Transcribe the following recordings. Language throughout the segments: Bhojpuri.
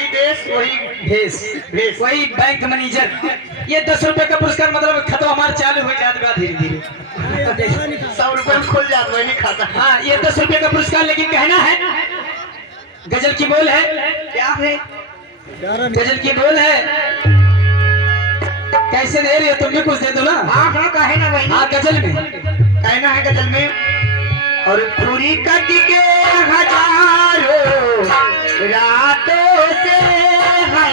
वही देश वही भेष भेष। वही बैंक मैनेजर। ये 10 रुपए का पुरस्कार मतलब खत्म हमारे चालू हो जाएगा धीरे धीरे। 100 रुपए में खुल जाता वही नहीं खाता। हाँ ये 10 रुपए का पुरस्कार लेकिन कहना है गजल की बोल है। क्या है? गजल की बोल है। कैसे दे रही हो तुम भी कुछ दे दो ना। हाँ हाँ कहे ना वही। हाँ गजल में कहना है गजल में। और पूरी कट के हजारों रातों से है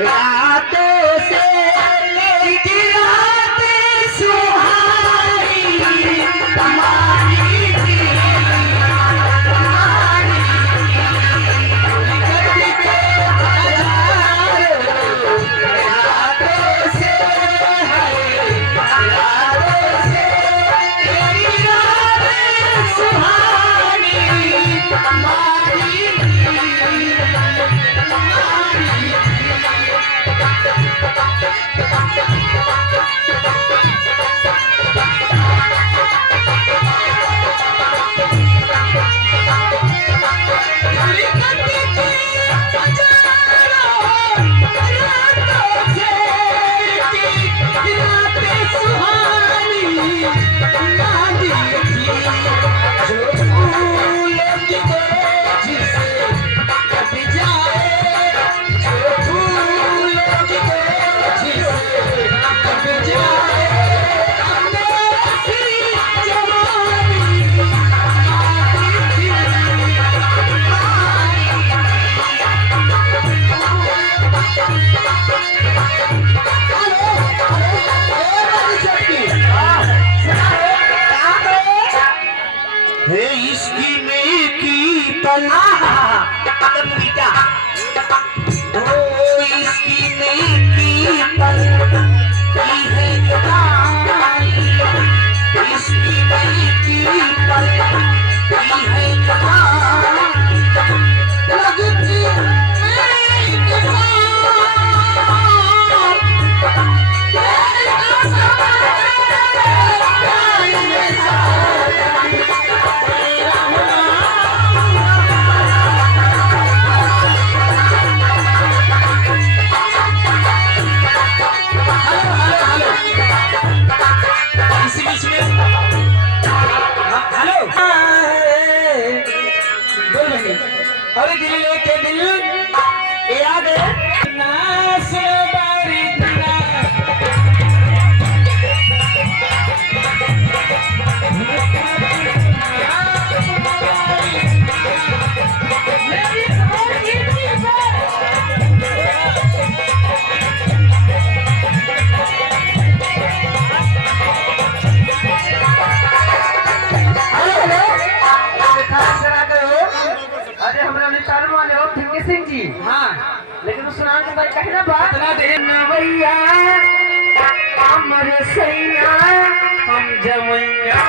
रातों से एक रात सुहानी हमारी थी, हमारी कट के हजारों रातों से है रातों से एक रात सुहानी हमारी इसकी नेकी पल इसकी नेकी पल की है जुदाई, इसकी नेकी पल की है जुदाई, लगती अरे दिल लेके दिल याद है नास बारी दिला सिंह जी। हाँ लेकिन उस सुना के बाद कहना बात इतना दे नवैया अमर सैया हम जमैया